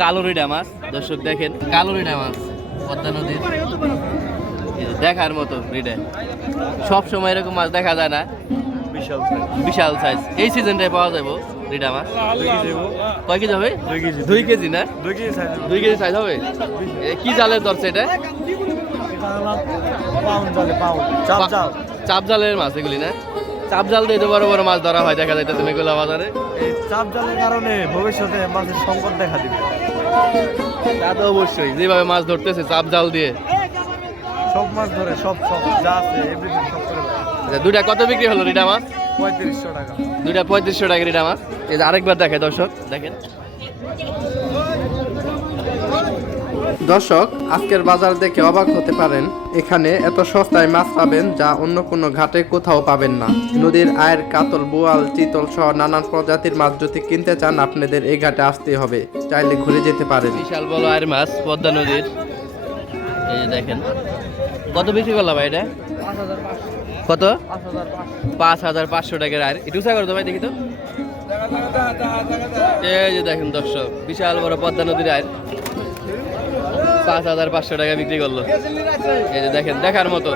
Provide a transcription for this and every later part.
কালো রিডা মাছ দর্শক দেখেন, কালো রিডা মাছ পদ্মা নদীর দেখার মতো রিডা। সব সময় এরকম মাছ দেখা যায় না, বিশাল সাইজ। এই সিজনটায় পাওয়া যাবে রিডা মাছ। কয় কেজি হবে? 2 কেজি না? 2 কেজি সাইজ হবে। কি জালের ধরছে এটা? চাপ জালের মাছ এগুলি না? চাপ জাল দিয়ে তো বড় বড় মাছ ধরা হয়, দেখা যাইতেছে মেঘলা বাজারে। এই চাপ জালের কারণে ভবিষ্যতে মাছের সংকট দেখা দিবে। তা তো অবশ্যই, যেভাবে মাছ ধরতেছে চাপ জাল দিয়ে সব মাছ ধরে, সব যা আছে এভরিথিং সব করে। দুইটা কত বিক্রি হলো রিডা মাছ? 3500 টাকা। দুইটা 3500 টাকা রিডা মাছ। এই যে আরেকবার দেখে দর্শক দেখেন। দর্শক, আজকের বাজার দেখে অবাক হতে পারেন। এখানে এত সস্তায় মাছ পাবেন যা অন্য কোনো ঘাটে কোথাও পাবেন না। নদীর আয়ের কাতল, বোয়াল, চিতল সহ নানান প্রজাতির মাছ যদি কিনতে চান আপনাদের এই ঘাটে আসতে হবে, চাইলে ঘুরে যেতে পারেন। বিশাল বড় আয়ের মাছ পদ্মা নদীর। এই যে দেখেন কত বিক্রি করলাম ভাই এটা? কত? 5500 টাকার আয়ের। একটু উঁচা করো তো ভাই দেখি তো। এই যে দেখেন দর্শক, বিশাল বড় পদ্মা নদীর আয়ের 5500 টাকা বিক্রি করলো। এই যে দেখেন, দেখার মতো।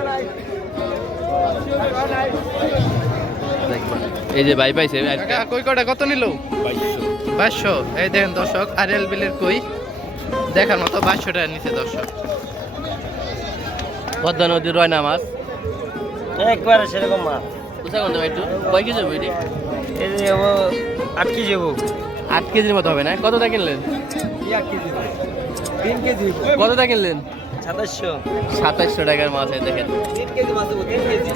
এই যে ভাই পাইছে। কই কটা কত নিল? 2200। এই দেখেন দর্শক, আরএল বিলের কই দেখার মতো 2200 টাকা নিচে দর্শক। পদ্মা নদীর রয়না মাছ একবারে সেরকম মাছ। কোথায় কোনটা ভাই? একটু কয় কেজি হবে এটি? এই যে 8 কেজি হবে। 8 কেজির মতো হবে না? কতটা কিনলেন? 1 কেজি 3 কেজি কতটা কিনলেন? 2700 টাকার মাছ। দেখেন 3 কেজি মাছ হবে, 3 কেজি।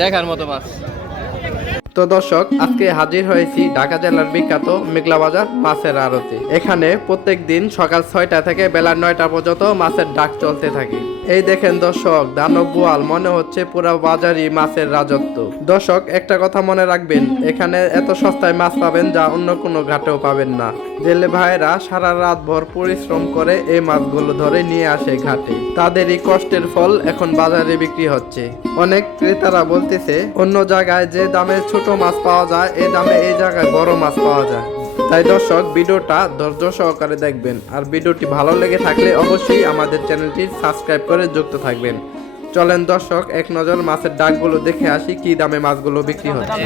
দেখার মতো মাছ। তো দর্শক, আজকে হাজির হয়েছি ঢাকা জেলার বিখ্যাত মেঘলা বাজার মাছের আড়তে। এখানে প্রত্যেক দিন সকাল 6টা থেকে বেলা 9টা পর্যন্ত মাছের ডাক চলতে থাকে। এই দেখেন দর্শক, দানব বোয়াল, মনে হচ্ছে পুরো বাজারই মাছের রাজত্ব। দর্শক, একটা কথা মনে রাখবেন, এখানে এত সস্তায় মাছ পাবেন যা অন্য কোনো ঘাটেও পাবেন না। জেলে ভাইরা সারা রাত ভর পরিশ্রম করে এই মাছগুলো ধরে নিয়ে আসে ঘাটে। তাদেরই কষ্টের ফল এখন বাজারে বিক্রি হচ্ছে। অনেক ক্রেতারা বলতেছে অন্য জায়গায় যে দামে ছোট মাছ পাওয়া যায়, এই দামে এই জায়গায় বড় মাছ পাওয়া যায়। তাই দর্শক, ভিডিওটা ধৈর্য সহকারে দেখবেন, আর ভিডিওটি ভালো লেগে থাকলে অবশ্যই আমাদের চ্যানেলটি সাবস্ক্রাইব করে যুক্ত থাকবেন। চলেন দর্শক, এক নজর মাছের ডাকগুলো দেখে আসি কি দামে মাছগুলো বিক্রি হচ্ছে।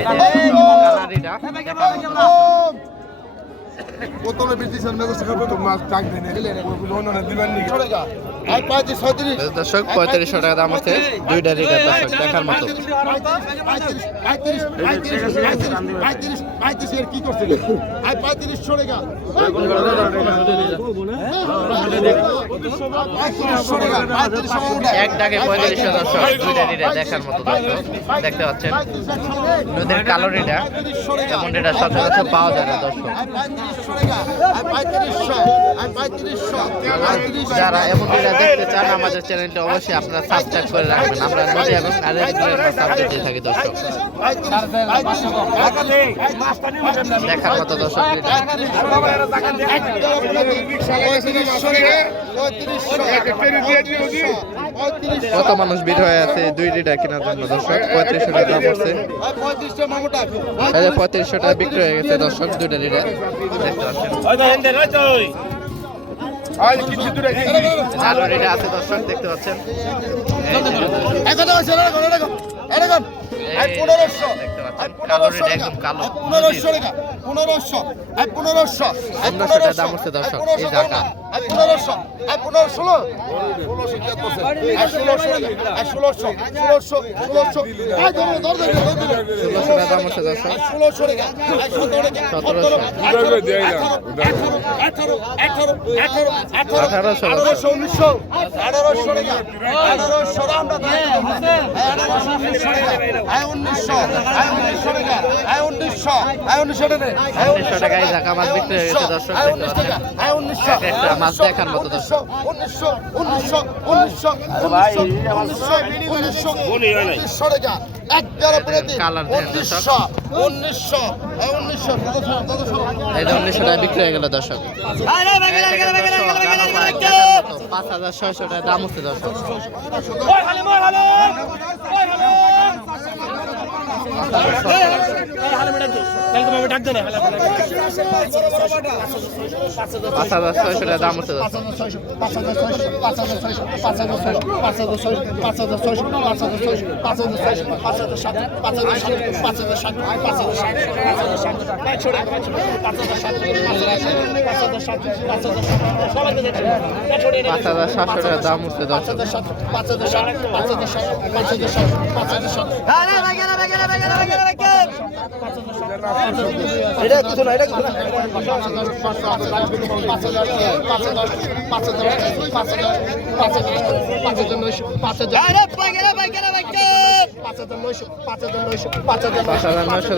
প্রথমে ব্রিটিশের মেজাজটা খারাপ তো মাছ ডাক দেন এলে অন্য দিবেন নি আর 35 দর্শক 3500 টাকা দাম হচ্ছে দুইটা রিডা দর্শক, দেখার মতো। 35 এর কি করছিলেন? আর 3500 টাকা এক ডাকে 3500 দর্শক, দুইটা রিডা দেখার মতো দর্শক। দেখতে পাচ্ছেন নদীর কালো রিডা, এমন রিডা সচরাচর পাওয়া যায় না দর্শক। যারা এমন রিডা দেখতে চান আমাদের চ্যানেলটা অবশ্যই আপনারা সাবস্ক্রাইব করে রাখবেন। আমরা নদী এবং আরেক সাবজেক্ট দিয়ে থাকি দর্শক। দেখার মতো দর্শক রিডা। কত মানুষ ভিড় হয়ে আছে দুই রিডা কেনার জন্য দর্শক। 3500 টাকা দাম পড়ছে। 3500 টাকা বিক্রি হয়ে গেছে দর্শক দুইটা রিডা, দেখতে পাচ্ছেন। আরো রিডা আছে দর্শক, দেখতে পাচ্ছেন। কালো রিডা, একদম কালো। 1500 টাকা 1500 টাকা দাম হচ্ছে দর্শক এই ঢাকা। 1500 16 দাম হচ্ছে দর্শক 1600 টাকা 1700 টাকায় ঢাকা মাছ বিক্রি হয়ে গেছে দর্শক, দেখতে পাচ্ছেন। একটা মাছ দেখার মতো দর্শক। কালার 1900 টাকা বিক্রি হয়ে গেল দর্শক। 5600 টাকা দাম হচ্ছে দর্শক। 5,600 টাকা দাম হচ্ছে দর্শক। $5,700 টাকা দাম হচ্ছে দর্শক। $5,900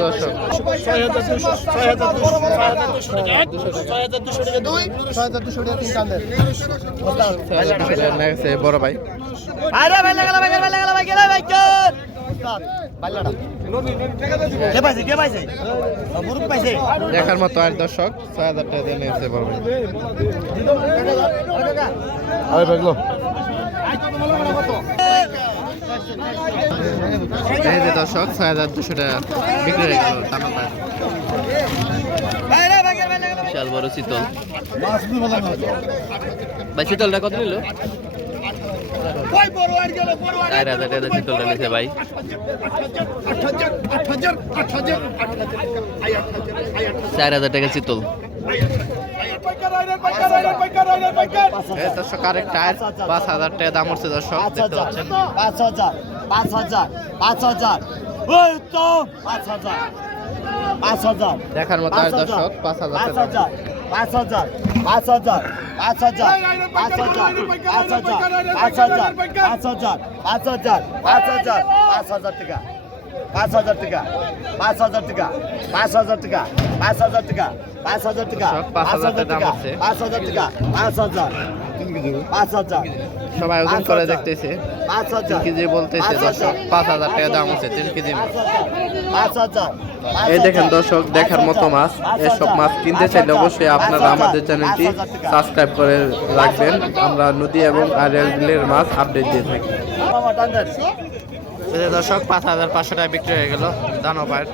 দর্শক। 6,200 টাকা লাগছে বড় ভাই। দেখার মতো আর দর্শক 6,000 টাকা দিয়ে নিয়েছে বড় ভাই। এই যে দর্শক 6,200 টাকা বিক্রি হয়ে গেল দানা পায়। বিশাল বড় চিতল ভাই। চিতলটা কত নিল? 4,000 টাকা চিতলটা নিছে ভাই। 4,000 টাকা চিতল। দর্শক আরেকটা 5,000 টাকা দাম হচ্ছে দর্শক, দেখতে পাচ্ছেন। 5,000 দেখার মতো আর দর্শক 5,000 টাকা। 5,000 সবাই ওজন করে দেখতেছে 3 কেজি বলতেছে দর্শক। 5,000 টাকা দাম হচ্ছে 3 কেজি মাছ। এই দেখেন দর্শক দেখার মতো মাছ। এসব মাছ কিনতে চাইলে অবশ্যই আপনারা আমাদের চ্যানেলটি সাবস্ক্রাইব করে রাখবেন। আমরা নদী এবং আড়িয়াল বিলের মাছ আপডেট দিয়ে থাকি। এই যে দর্শক 5,500 টাকা বিক্রি হয়ে গেল দানো পায়ের।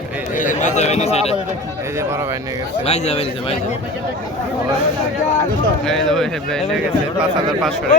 এই যে বড় ভাই নিয়ে গেছে। ভাই যাবে নিছে ভাই। এই যে ওই ভাই নিয়ে গেছে 5,500 টাকা।